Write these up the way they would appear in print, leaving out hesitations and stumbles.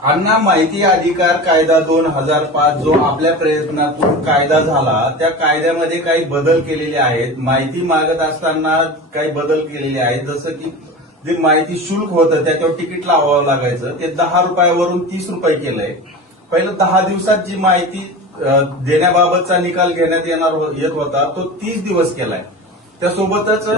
अण्णा, माहिती अधिकार कायदा 2005 जो आपल्या प्रयत्नातून कायदा झाला, त्या कायद्यामध्ये काही बदल केलेले आहेत. माहिती मागत असताना काही बदल केलेले आहेत. जसं की जे माहिती शुल्क होतं त्याच्यावर तिकीट लावावं लागायचं, ते 10 रुपयावरून 30 रुपये केलंय. पहिलं 10 दिवसात जी माहिती देण्याबाबतचा निकाल घेण्यात येत होता तो 30 दिवस केलाय. त्यासोबतच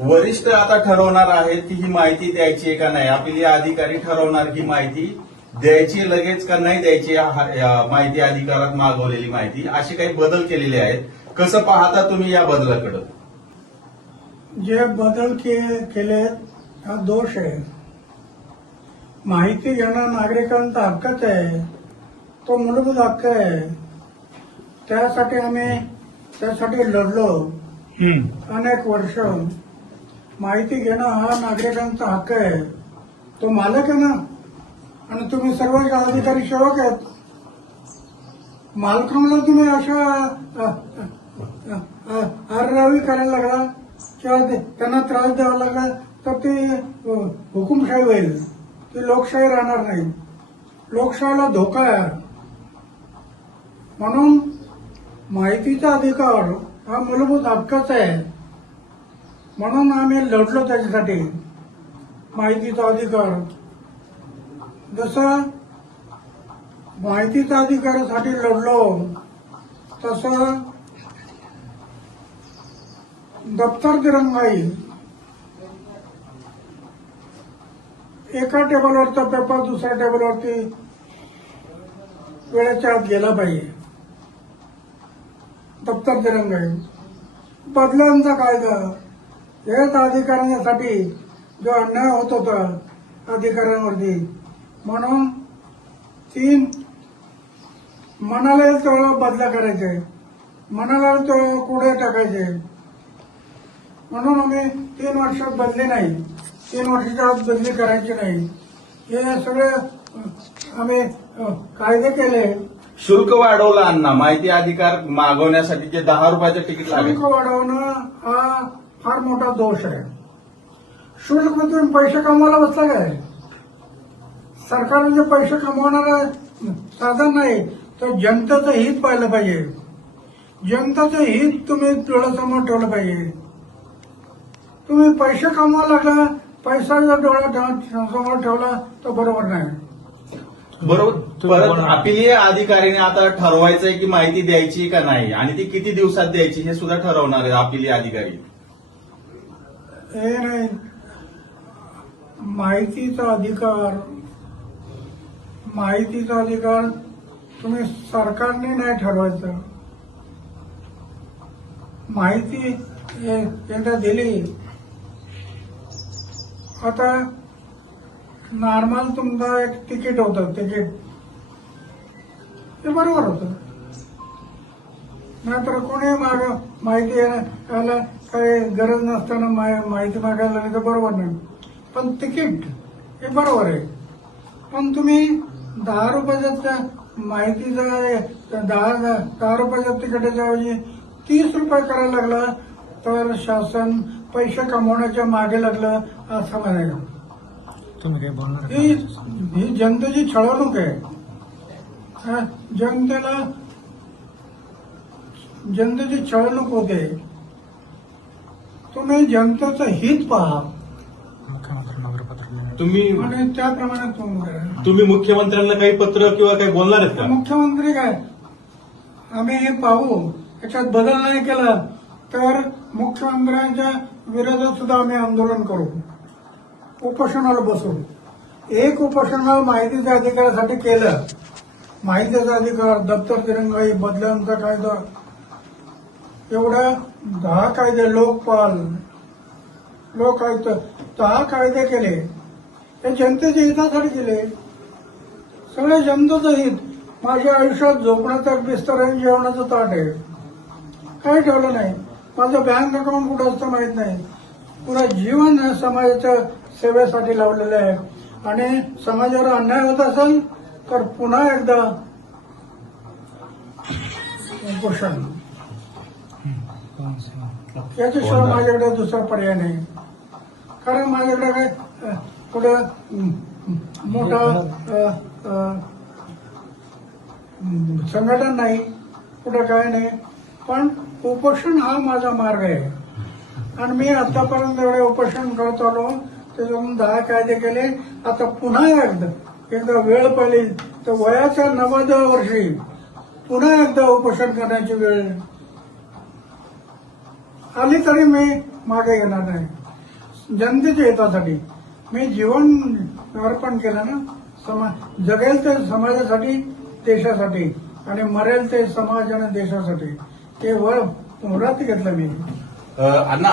वरिष्ठ आता ठरवणार आहेत की ही माहिती द्यायची आहे का नाही. आपली अधिकारी ठरवणार ही माहिती द्यायची लगेच का नाही द्यायची, या माहिती अधिकारात मागवलेली माहिती. असे काही बदल केलेले आहेत. कसं पाहता तुम्ही या बदलाकडे? जे बदल केले हा दोष आहे. माहिती घेणं नागरिकांचा हक्कच आहे, तो मूलभूत हक्क आहे. त्यासाठी आम्ही लढलो अनेक वर्ष. माहिती घेणं हा नागरिकांचा हक्क आहे, तो मालक आहे ना. आणि तुम्ही सर्व अधिकारी सेवक आहेत. मालकांना तुम्ही अशा आररावी करायला लागला किंवा त्यांना त्रास द्यावा लागला तर ती हुकुमशाही होईल, ती लोकशाही राहणार नाही. लोकशाहीला धोका आहे. म्हणून माहितीचा अधिकार हा मूलभूत हक्कच आहे. म्हणून आम्ही लढलो त्याच्यासाठी. माहितीचा अधिकार, जसं माहितीच्या अधिकारासाठी लढलो तसं दप्तर दिरंगाई, एका टेबलवरचा पेपर दुसऱ्या टेबलवरती वेळेच्या आत गेला पाहिजे. दप्तर दिरंगाई, बदल्यांचा कायदा, हेच अधिकाऱ्यांसाठी जो अन्याय होत होता अधिकाऱ्यांवरती. म्हणून 3 मनाला येईल तेवढा बदला करायचे, मनाला येईल तेवढा कुठे टाकायचे. म्हणून आम्ही 3 वर्षात बदली नाही, 3 वर्षाच्या आत बदली करायची नाही. हे सगळे आम्ही कायदे केले. शुल्क वाढवलं अण्णा, माहिती अधिकार मागवण्यासाठी जे 10 रुपयाचं तिकीट लागेल. शुल्क वाढवणं हा फार मोठा दोष आहे. शुल्क म्हणजे तुम्ही पैसे कमवायला बसला काय? सरकार म्हणजे पैसे कमवणारं साधन नाही, तर जनतेचं हित पाहिलं पाहिजे. जनतेचं हित तुम्ही डोळ्यासमोर ठेवलं पाहिजे. तुम्ही पैसे कमवायला लागला, पैसा जर डोळ्यासमोर ठेवला तर बरोबर नाही. बरोबर. परत अपीलीय अधिकाऱ्याने आता ठरवायचंय की माहिती द्यायची का नाही, आणि ती किती दिवसात द्यायची हे सुद्धा ठरवणार आहे अपीलीय अधिकारी. हे नाही, माहितीचा अधिकार तुम्ही सरकारने नाही ठरवायचं. माहिती एकदा दिली, आता नॉर्मल तुमचं एक तिकीट होतं, तिकीट ते बरोबर होतं. नाहीतर कोणी माहिती यायला काही गरज नसताना माहिती मागायला लागली तर बरोबर नाही. पण तिकीट हे बरोबर आहे. पण तुम्ही 10 रुपयाच्या माहितीचा 10 रुपयाच्या तिकिटाच्या ऐवजी 30 रुपये करायला लागला तर शासन पैसे कमवण्याच्या मागे लागलं असं म्हणायला. तुम्ही काय बोलणार? ही जनतेची छळवणूक आहे. जनतेची छळवणूक होते. तुम्ही जनतेचं हित पहा तुम्ही आणि त्याप्रमाणे तुम्ही मुख्यमंत्र्यांना काही पत्र किंवा काही बोलणार आहेत का? मुख्यमंत्री काय, आम्ही हे पाहू, याच्यात बदल नाही केला तर मुख्यमंत्र्यांच्या विरोधात सुद्धा आम्ही आंदोलन करू, उपोषणाला बसू. एक उपोषणाला माहितीच्या अधिकारासाठी केलं. माहितीचा अधिकार, दप्तर दिरंगाई, बदल्यांचा कायदा, एवढ्या 10 कायदे, लोकपाल, लोकायुक्त, 10 कायदे केले. हे जनतेच्या हितासाठी केले. सगळे जनतेचं हित. माझ्या आयुष्यात झोपण्याचा बिस्तर आणि जेवणाचं ताट आहे, काही ठेवलं नाही. माझं बँक अकाउंट कुठं असतं माहित नाही. पुरा जीवन समाजाच्या सेवेसाठी लावलेलं आहे. आणि समाजावर अन्याय होत असेल तर पुन्हा एकदा उपोषण. याच्याशिवाय माझ्याकडे दुसरा पर्याय नाही. कारण माझ्याकडे काय कुठं मोठा संघटन नाही, कुठं काय नाही, पण उपोषण हा माझा मार्ग आहे. आणि मी आतापर्यंत एवढे उपोषण करत आलो, त्याच्यातून 10 कायदे केले. आता पुन्हा एकदा वेळ पडली तर वयाच्या 90व्या वर्षी पुन्हा एकदा उपोषण करण्याची वेळ आली तरी मी मागे घेणार नाही. जनतेच्या हितासाठी मी जीवन अर्पण केलं ना. जगेल ते समाजासाठी, देशासाठी, आणि मरेल ते समाज आणि देशासाठी. ते व्रत घेतलं मी. अण्णा